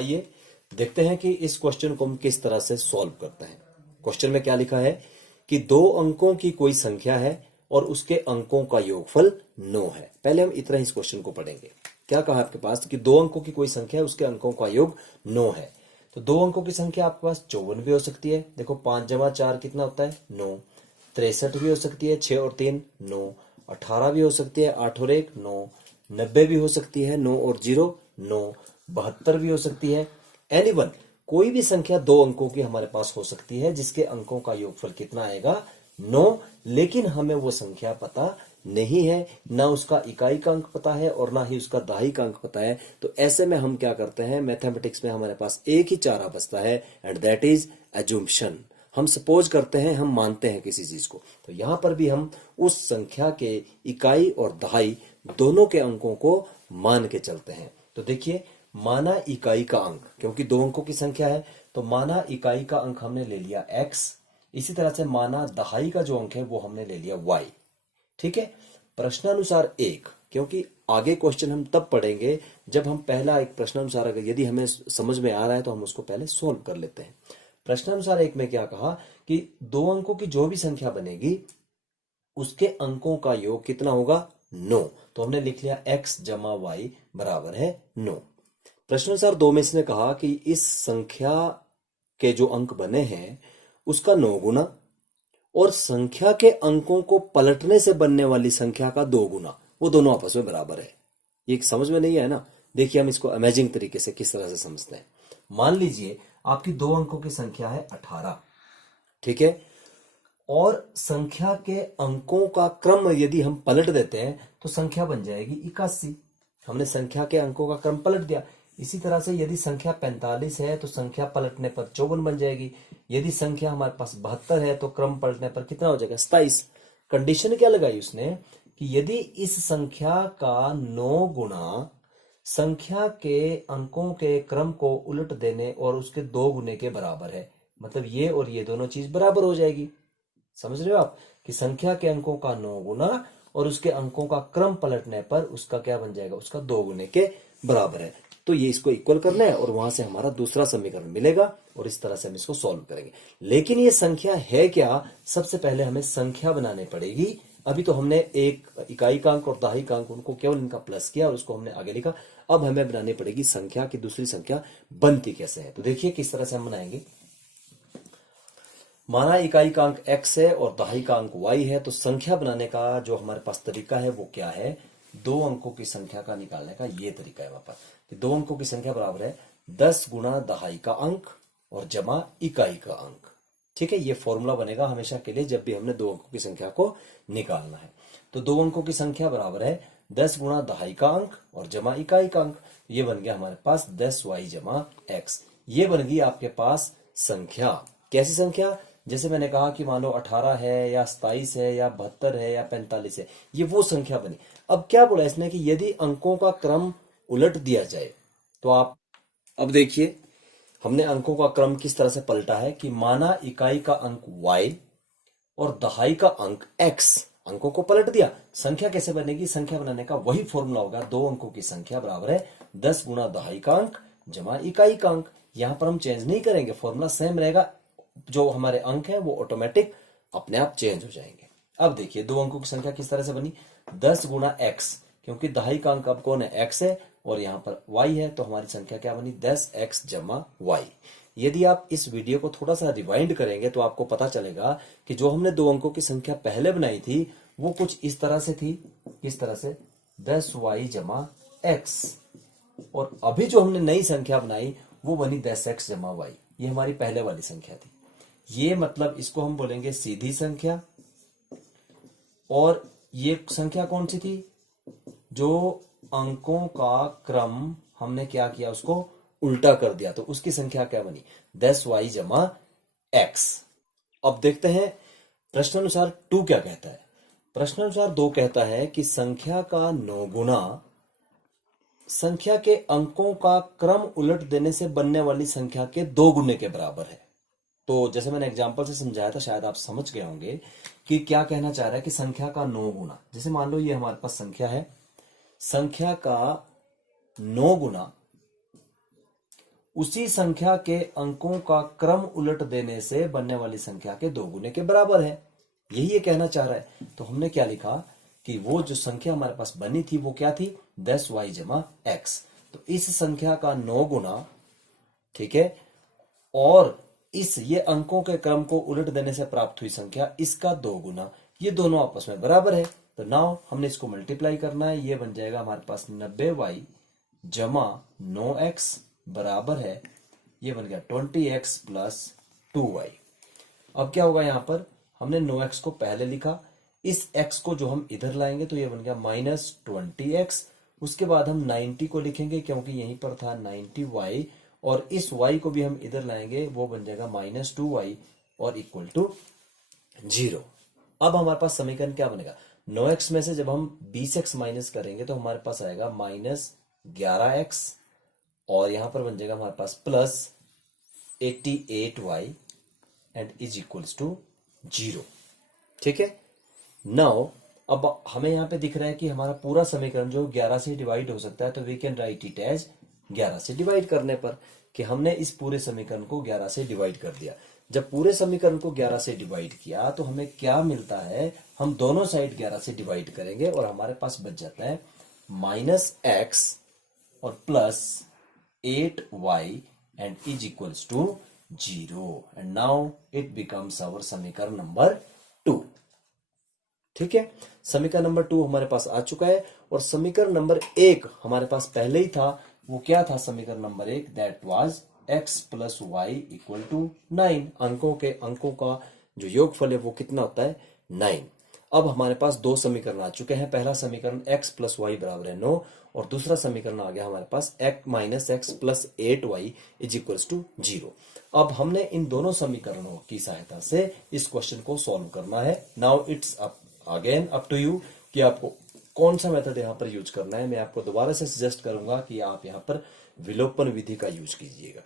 आइए देखते हैं कि इस क्वेश्चन को हम किस तरह से सॉल्व करते हैं। क्वेश्चन में क्या लिखा है कि 2 अंकों की कोई संख्या है और उसके अंकों का योगफल 9 है। पहले हम इतना ही इस क्वेश्चन को पढ़ेंगे। क्या कहा आपके पास कि 2 अंकों की कोई संख्या है, उसके अंकों का योग 9 है। तो 2 अंकों की संख्या आपके पास 54 भी हो सकती है। देखो 5 जमा 4 कितना होता है 9। 63 भी हो सकती है, 6 और 3 9। 18 भी हो सकती है, 8 और 1 9। 90 भी हो सकती है, 9 और 0 9। 72 भी हो सकती है। एनीवन कोई भी संख्या 2 अंकों की हमारे पास हो सकती है जिसके अंकों का योगफल कितना आएगा 9। लेकिन हमें वो संख्या पता नहीं है, ना उसका इकाई का अंक पता है और ना ही उसका दहाई का अंक पता है। तो ऐसे में हम क्या करते हैं, मैथमेटिक्स में हमारे पास एक ही चारा बचता है एंड दैट इज एज्यूम्पशन। हम सपोज करते हैं, हम मानते हैं किसी चीज को। तो यहां पर भी हम उस संख्या के इकाई और दहाई दोनों के अंकों को मान के चलते हैं। तो देखिए माना इकाई का अंक, क्योंकि 2 अंकों की संख्या है तो माना इकाई का अंक हमने ले लिया x। इसी तरह से माना दहाई का जो अंक है वो हमने ले लिया y। ठीक है। प्रश्नानुसार 1, क्योंकि आगे क्वेश्चन हम तब पढ़ेंगे जब हम पहला एक प्रश्नानुसार अगर यदि हमें समझ में आ रहा है तो हम उसको पहले सोल्व कर लेते हैं। प्रश्नानुसार 1 में क्या कहा कि 2 अंकों की जो भी संख्या बनेगी उसके अंकों का योग कितना होगा 9। तो हमने लिख लिया x जमा y बराबर है 9। प्रश्नानुसार 2 में इसने कहा कि इस संख्या के जो अंक बने हैं उसका 9 गुना और संख्या के अंकों को पलटने से बनने वाली संख्या का 2 गुना, वो दोनों आपस में बराबर है। ये समझ में नहीं है ना। देखिए हम इसको अमेजिंग तरीके से किस तरह से समझते हैं। मान लीजिए आपकी 2 अंकों की संख्या है 18, ठीक है, और संख्या के अंकों का क्रम यदि हम पलट देते हैं तो संख्या बन जाएगी 81। हमने संख्या के अंकों का क्रम पलट दिया। इसी तरह से यदि संख्या 45 है तो संख्या पलटने पर 54 बन जाएगी। यदि संख्या हमारे पास 72 है तो क्रम पलटने पर कितना हो जाएगा 27। कंडीशन क्या लगाई उसने कि यदि इस संख्या का 9 गुना संख्या के अंकों के क्रम को उलट देने और उसके 2 गुने के बराबर है, मतलब ये और ये दोनों चीज बराबर हो जाएगी। समझ रहे हो आप कि संख्या के अंकों का 9 गुना और उसके अंकों का क्रम पलटने पर उसका क्या बन जाएगा, उसका 2 गुने के बराबर है। तो ये इसको इक्वल करना है और वहां से हमारा दूसरा समीकरण मिलेगा और इस तरह से हम इसको सॉल्व करेंगे। लेकिन ये संख्या है क्या, सबसे पहले हमें संख्या बनानी पड़ेगी। अभी तो हमने एक इकाई का अंक और दहाई का अंक उनको केवल इनका प्लस किया और उसको हमने आगे लिखा। अब हमें बनानी पड़ेगी संख्या की दूसरी संख्या बनती कैसे है। तो देखिए किस तरह से हम बनाएंगे। माना इकाई का अंक x है और दहाई का अंक y है, तो संख्या बनाने का जो हमारे पास तरीका है वो क्या है, 2 अंकों की संख्या का निकालने का ये तरीका है हमारे पास। 2 अंकों की संख्या बराबर है 10 गुना दहाई का अंक और जमा इकाई का अंक। ठीक है, ये फॉर्मूला बनेगा हमेशा के लिए जब भी हमने 2 अंकों की संख्या को निकालना है। तो 2 अंकों की संख्या बराबर है 10 गुना दहाई का अंक और जमा इकाई का अंक। ये बन गया हमारे पास 10y जमा x। ये बन गई आपके पास संख्या। कैसी संख्या, जैसे मैंने कहा कि मान लो 18 है या 27 है या 72 है या 45 है, ये वो संख्या बनी। अब क्या बोला इसने कि यदि अंकों का क्रम उलट दिया जाए तो आप अब देखिए हमने अंकों का क्रम किस तरह से पलटा है कि माना इकाई का अंक y और दहाई का अंक x, अंकों को पलट दिया। संख्या कैसे बनेगी, संख्या बनाने का वही फॉर्मूला होगा 2 अंकों की संख्या बराबर है 10 गुना दहाई का अंक जमा इकाई का अंक। यहां पर हम चेंज नहीं करेंगे, फॉर्मूला सेम रहेगा। जो हमारे अंक है वो ऑटोमेटिक अपने आप चेंज हो जाएंगे। अब देखिए 2 अंकों की संख्या किस तरह से बनी, 10 गुना x, क्योंकि दहाई का अंक अब कौन है x है और यहां पर y है, तो हमारी संख्या क्या बनी 10x जमा y। यदि आप इस वीडियो को थोड़ा सा रिवाइंड करेंगे तो आपको पता चलेगा कि जो हमने 2 अंकों की संख्या पहले बनाई थी वो कुछ इस तरह से थी, किस तरह से 10y जमा x, और अभी जो हमने नई संख्या बनाई वो बनी 10x जमा y। ये हमारी पहले वाली संख्या थी। ये मतलब इसको हम बोलेंगे सीधी संख्या, और ये संख्या कौन सी थी, जो अंकों का क्रम हमने क्या किया उसको उल्टा कर दिया, तो उसकी संख्या क्या बनी 10y जमा x। अब देखते हैं प्रश्नानुसार 2 क्या कहता है। प्रश्नानुसार 2 कहता है कि संख्या का 9 गुना संख्या के अंकों का क्रम उलट देने से बनने वाली संख्या के 2 गुने के बराबर है। तो जैसे मैंने एग्जांपल से समझाया था, शायद आप समझ गए होंगे कि क्या कहना चाह रहा है कि संख्या का 9 गुना, जैसे मान लो ये हमारे पास संख्या है, संख्या का 9 गुना उसी संख्या के अंकों का क्रम उलट देने से बनने वाली संख्या के 2 गुने के बराबर है। यही ये कहना चाह रहा है। तो हमने क्या लिखा कि वो जो संख्या हमारे पास बनी थी वो क्या थी, 10y जमा x। तो इस संख्या का 9 गुना, ठीक है, और इस ये अंकों के क्रम को उलट देने से प्राप्त हुई संख्या इसका 2 गुना, ये दोनों आपस में बराबर है। तो नाउ हमने इसको मल्टीप्लाई करना है, ये बन जाएगा हमारे पास 90y जमा 9x बराबर है, ये बन गया 20x प्लस 2y। अब क्या होगा, यहां पर हमने 9x को पहले लिखा, इस x को जो हम इधर लाएंगे तो ये बन गया -20x। उसके बाद हम 90 को लिखेंगे क्योंकि यहीं पर था 90y, और इस y को भी हम इधर लाएंगे, वो बन जाएगा -2y और इक्वल टू 0। अब हमारे पास समीकरण क्या बनेगा, 9x में से जब हम 20x माइनस करेंगे तो हमारे पास आएगा -11x, और यहां पर बन जाएगा हमारे पास plus 88y and is equals to 0। ठीक है, नाउ अब हमें यहां पे दिख रहा है कि हमारा पूरा समीकरण जो 11 से डिवाइड हो सकता है, तो we can write it as 11 से डिवाइड करने पर, कि हमने इस पूरे समीकरण को 11 से डिवाइड कर दिया। जब पूरे समीकरण को 11 से डिवाइड किया तो हमें क्या मिलता है, हम दोनों साइड 11 से डिवाइड करेंगे और हमारे पास बच जाता है -x और plus 8y and is equals to 0। And now it becomes our समीकरण नंबर 2। ठीक है, समीकरण नंबर 2 हमारे पास आ चुका है। और समीकरण नंबर 1 हमारे पास पहले ही था, वो क्या था समीकरण number 1, that was x plus y equal to 9। अंकों का जो योगफल है वो कितना होता है, 9। अब हमारे पास दो समीकरण आ चुके हैं। पहला समीकरण x प्लस वाई बराबर है 9, और दूसरा समीकरण आ गया हमारे पास x plus 8y is equals to 0। अब हमने इन दोनों समीकरणों की सहायता से इस क्वेश्चन को सॉल्व करना है। Now it's again up to you कि आपको कौन सा मेथड यहाँ पर यूज करना है। मैं आपको दोबारा से सजेस्ट करूंगा कि आप यहाँ पर विलोपन विधि का यूज कीजिएगा।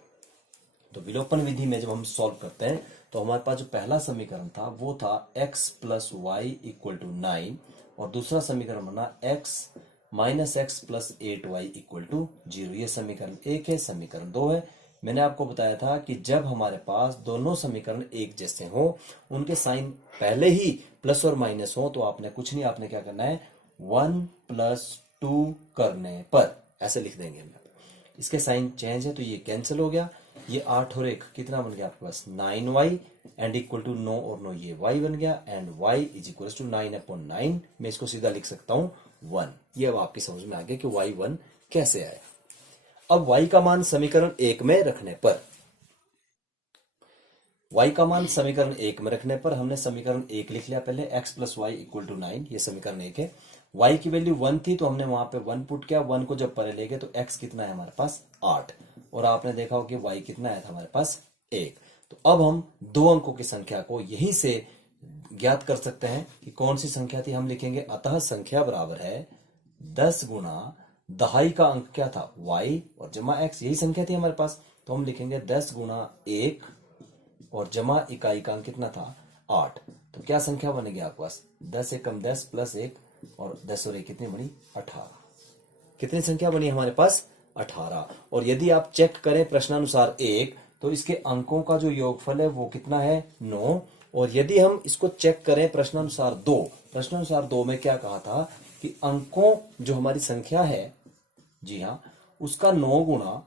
तो विलोपन विधि में जब हम सॉल्व करते हैं तो हमारे पास जो पहला समीकरण था वो था x plus y equal to 9, और दूसरा समीकरण बना x minus x plus 8y equal to 0। ये समीकरण 1 है, समीकरण 2 है। मैंने आपको बताया था कि जब हमारे पास दोनों समीकरण एक जैसे हों, उनके साइन पहले ही प्लस और माइनस हो, तो आपने कुछ नहीं, आपने क्या करना है 1 प्लस 2 करने पर ऐसे लिख देंगे हम। इसके साइन चेंज है तो ये कैंसिल हो गया। ये 8 और 1 कितना बन गया आपके पास 9y एंड इक्वल टू 9 और 9 ये y बन गया, and y is equal to 9/9। मैं इसको सीधा लिख सकता हूं 1। ये अब आपकी समझ में आ गया कि y 1 कैसे आया। अब y का मान समीकरण 1 में रखने पर, y का मान समीकरण 1 में रखने पर हमने समीकरण 1 लिख लिया पहले, x plus y equal to 9। ये समीकरण 1 है। y की वैल्यू 1 थी तो हमने वहां पे 1 पुट किया। 1 को जब परे ले गए तो x कितना है हमारे पास 8, और आपने देखा हो कि y कितना आया था हमारे पास 1। तो अब हम दो अंकों की संख्या को यहीं से ज्ञात कर सकते हैं कि कौन सी संख्या थी। हम लिखेंगे अतः संख्या बराबर है 10 गुना दहाई का अंक क्या था y और जमा x, यही संख्या थी हमारे पास। तो हम लिखेंगे 10 गुना 1 और जमा इकाई का अंक कितना था 8। तो क्या संख्या बनेगी आपके पास 10 एकम 10 प्लस 1 और 10 और 1 कितनी बनी 18। कितनी संख्या बनी हमारे पास 18। और यदि आप चेक करें प्रश्नानुसार 1 तो इसके अंकों का जो योगफल है वो कितना है 9। और यदि हम इसको चेक करें प्रश्नानुसार 2, प्रश्नानुसार 2 में क्या कहा था कि अंकों जो हमारी संख्या है, जी हाँ, उसका 9 गुना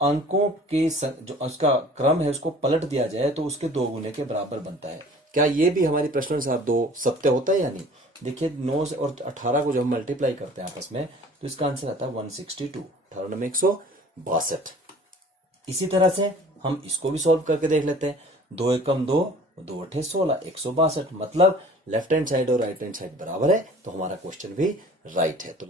अंकों के जो उसका क्रम है उसको पलट दिया जाए तो उसके 2 गुने के बराबर बनता है। क्या ये भी हमारी प्रश्नानुसार 2 सत्य होता है या नहीं? देखिए 9 और 18 को जब हम मल्टीप्लाई करते हैं आपस में तो इसका आंसर आता है 162, 18 में 162। इसी तरह से हम इसको भी सॉल्व करके देख लेते हैं। 2 एकम 2, 2 अठे 16, 162। मतलब लेफ्ट हैंड साइड और राइट हैंड साइड बराबर है, तो हमारा क्वेश्चन भी राइट है। तो